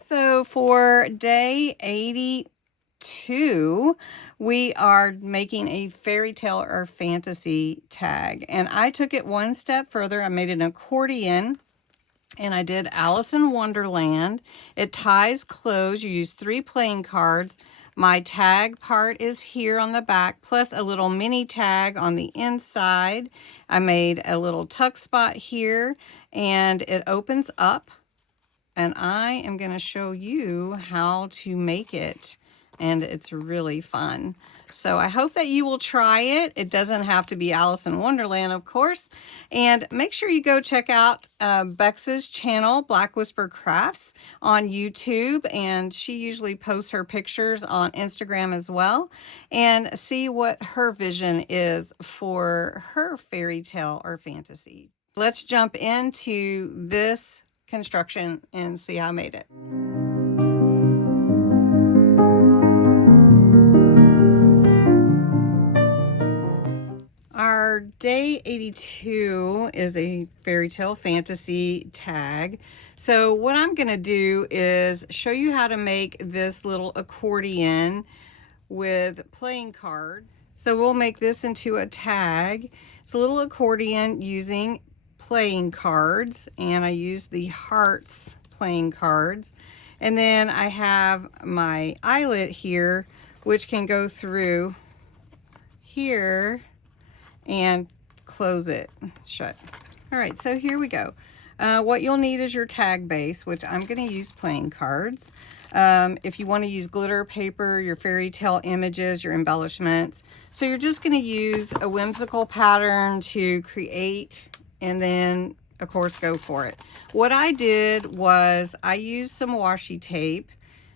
So for day 82, we are making a fairy tale or fantasy tag. And I took it one step further. I made an accordion and I did Alice in Wonderland. It ties closed. You use 3 playing cards. My tag part is here on the back, plus a little mini tag on the inside. I made a little tuck spot here, and it opens up. And I am going to show you how to make it. And it's really fun. So I hope that you will try it. It doesn't have to be Alice in Wonderland, of course. And make sure you go check out Bexx's channel, Black Whisper Crafts, on YouTube. And she usually posts her pictures on Instagram as well. And see what her vision is for her fairy tale or fantasy. Let's jump into this construction and see how I made it. Our day 82 is a fairy tale fantasy tag. So what I'm going to do is show you how to make this little accordion with playing cards. So we'll make this into a tag. It's a little accordion using playing cards, and I use the hearts playing cards. And then I have my eyelet here, which can go through here and close it shut. All right, so here we go. What you'll need is your tag base, which I'm going to use playing cards. If you want to use glitter paper, your fairy tale images, your embellishments. So you're just going to use a whimsical pattern to create, and then of course go for it. What I did was I used some washi tape,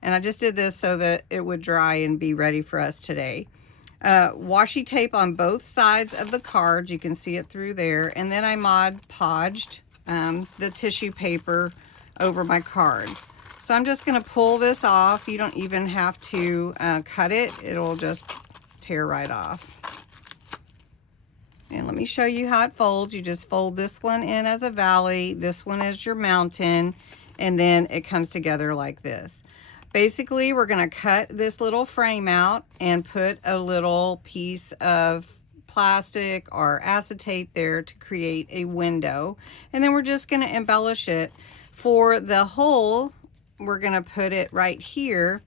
and I just did this so that it would dry and be ready for us today. Washi tape on both sides of the cards, you can see it through there, and then I Mod Podged the tissue paper over my cards. So I'm just going to pull this off. You don't even have to cut it. It'll just tear right off. And let me show you how it folds. You just fold this one in as a valley, this one is your mountain, and then it comes together like this. Basically, we're going to cut this little frame out and put a little piece of plastic or acetate there to create a window. And then we're just going to embellish it. For the hole, we're going to put it right here.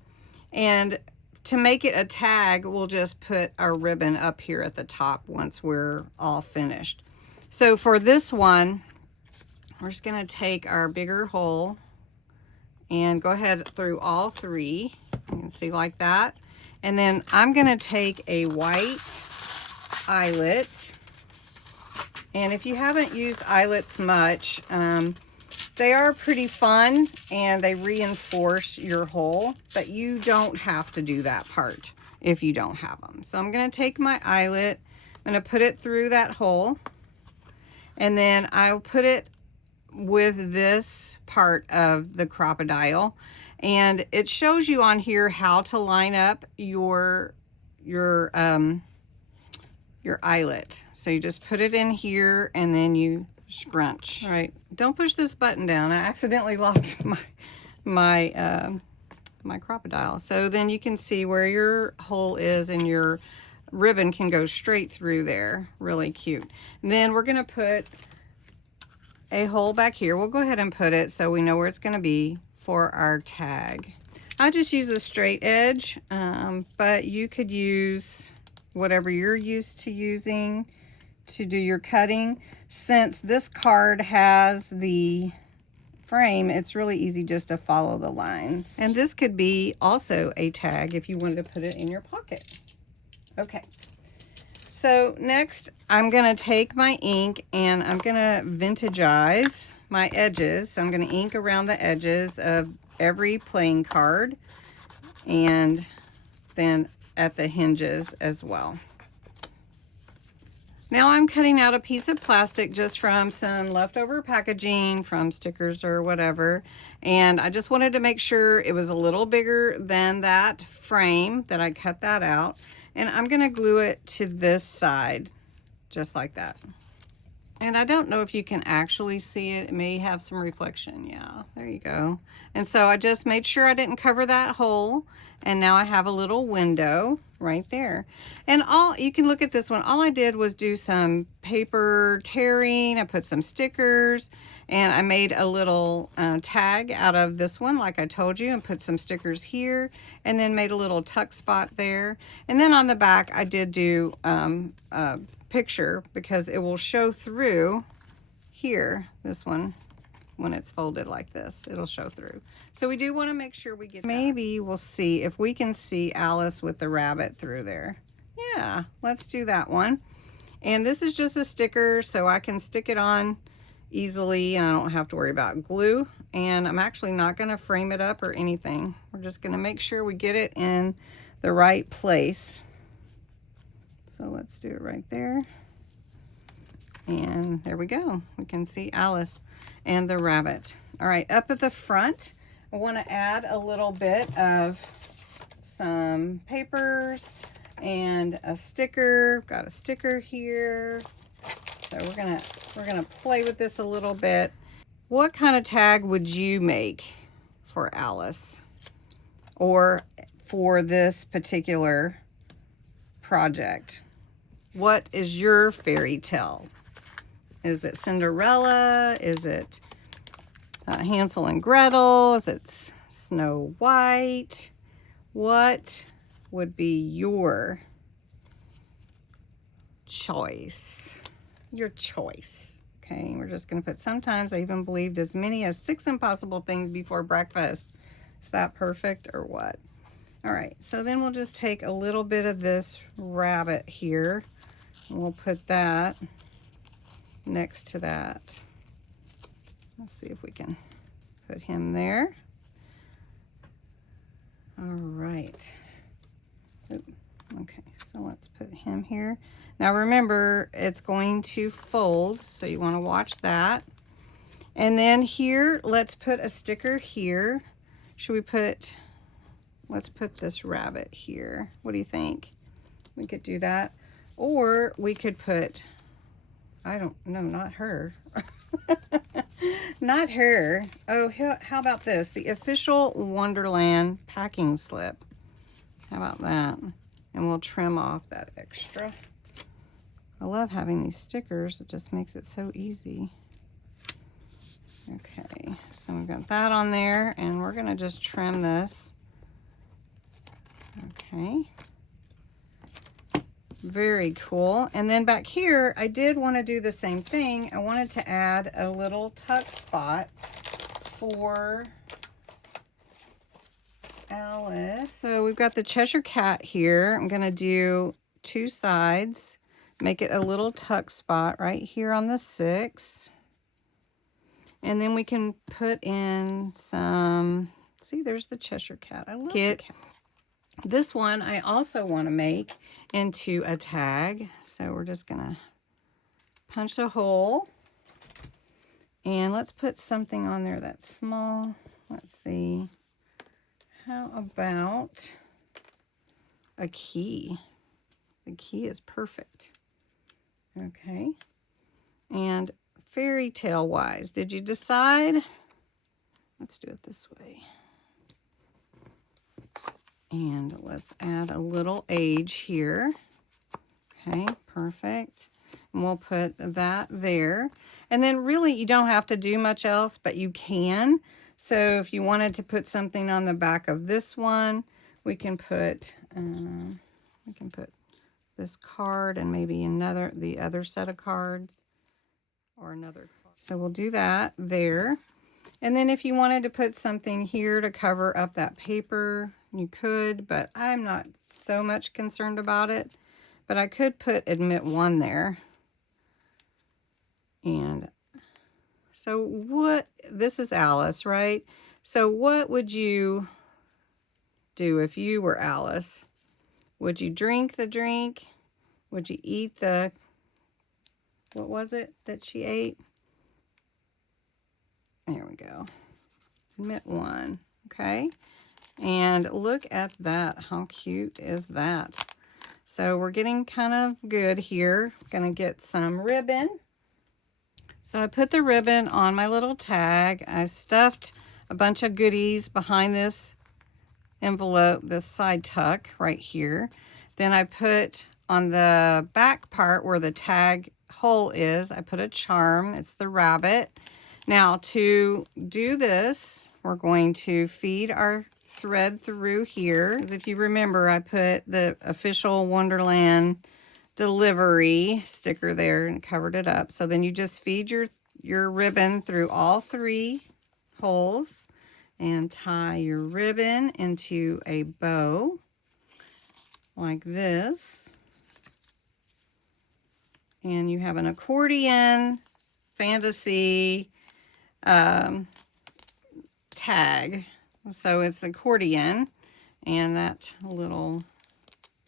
And to make it a tag, we'll just put our ribbon up here at the top once we're all finished. So for this one, we're just going to take our bigger hole and go ahead through all 3. You can see like that. And then I'm going to take a white eyelet. And if you haven't used eyelets much, they are pretty fun and they reinforce your hole, but you don't have to do that part if you don't have them. So I'm going to take my eyelet, I'm going to put it through that hole, and then I'll put it with this part of the crocodile, and it shows you on here how to line up your eyelet. So you just put it in here and then you scrunch. All right, don't push this button down. I accidentally locked my crocodile. So then you can see where your hole is, and your ribbon can go straight through there. Really cute. And then we're going to put a hole back here. We'll go ahead and put it so we know where it's going to be for our tag. I just use a straight edge, but you could use whatever you're used to using to do your cutting. Since this card has the frame, it's really easy just to follow the lines. And this could be also a tag if you wanted to put it in your pocket. Okay. So next, I'm going to take my ink and I'm going to vintagize my edges. So I'm going to ink around the edges of every playing card, and then at the hinges as well. Now I'm cutting out a piece of plastic just from some leftover packaging from stickers or whatever. And I just wanted to make sure it was a little bigger than that frame, that I cut that out. And I'm going to glue it to this side, just like that. And I don't know if you can actually see it. It may have some reflection. Yeah, there you go. And so I just made sure I didn't cover that hole. And now I have a little window right there. And you can look at this one. All I did was do some paper tearing. I put some stickers and I made a little tag out of this one, like I told you, and put some stickers here and then made a little tuck spot there. And then on the back, I did do a picture because it will show through here, this one, when it's folded like this, it'll show through. So we do want to make sure we get maybe that. We'll see if we can see Alice with the rabbit through there. Yeah, let's do that one. And this is just a sticker, so I can stick it on easily and I don't have to worry about glue. And I'm actually not going to frame it up or anything. We're just going to make sure we get it in the right place. So let's do it right there. And there we go. We can see Alice and the rabbit. All right, up at the front, I want to add a little bit of some papers and a sticker. Got a sticker here. So we're gonna play with this a little bit. What kind of tag would you make for Alice or for this particular project? What is your fairy tale? Is it Cinderella? Is it Hansel and Gretel? Is it Snow White? What would be your choice? Your choice. Okay, we're just going to put, sometimes I even believed as many as 6 impossible things before breakfast. Is that perfect or what? All right, so then we'll just take a little bit of this rabbit here. And we'll put that next to that. Let's see if we can put him there. All right. Okay, so let's put him here. Now remember, it's going to fold, so you want to watch that. And then here, let's put a sticker here. Should we put, let's put this rabbit here. What do you think? We could do that. Or we could put, I don't know, not her. Not her. Oh, how about this? The official Wonderland packing slip. How about that? And we'll trim off that extra. I love having these stickers. It just makes it so easy. Okay, so we've got that on there, and we're going to just trim this. Okay. Very cool. And then back here, I did want to do the same thing. I wanted to add a little tuck spot for Alice. So we've got the Cheshire Cat here. I'm going to do 2 sides, make it a little tuck spot right here on the 6. And then we can put in some, see, there's the Cheshire Cat. I love it. This one I also want to make into a tag. So we're just going to punch a hole. And let's put something on there that's small. Let's see. How about a key? The key is perfect. Okay. And fairy tale wise, did you decide? Let's do it this way. And let's add a little age here. Okay, perfect. And we'll put that there. And then really you don't have to do much else, but you can. So if you wanted to put something on the back of this one, we can put this card and maybe the other set of cards or another card. So we'll do that there. And then if you wanted to put something here to cover up that paper, you could, but I'm not so much concerned about it. But I could put admit 1 there. And so this is Alice, right? So what would you do if you were Alice? Would you drink the drink? Would you eat what was it that she ate? There we go. Admit 1, okay? And look at that. How cute is that? So we're getting kind of good here. Gonna get some ribbon. So I put the ribbon on my little tag. I stuffed a bunch of goodies behind this envelope, this side tuck right here. Then I put on the back part where the tag hole is, I put a charm. It's the rabbit. Now to do this, we're going to feed our thread through here. If you remember, I put the official Wonderland delivery sticker there and covered it up. So then you just feed your ribbon through all 3 holes and tie your ribbon into a bow like this. And you have an accordion fantasy tag. So it's accordion, and that little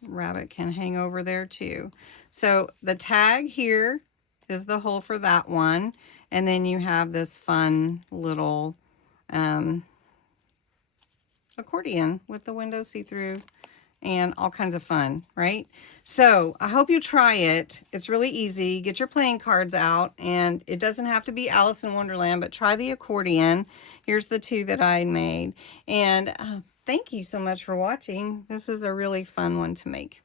rabbit can hang over there too. So the tag here is the hole for that one, and then you have this fun little accordion with the window see-through and all kinds of fun, right? So I hope you try it. It's really easy. Get your playing cards out, and it doesn't have to be Alice in Wonderland, but try the accordion. Here's the 2 that I made, and thank you so much for watching. This is a really fun one to make.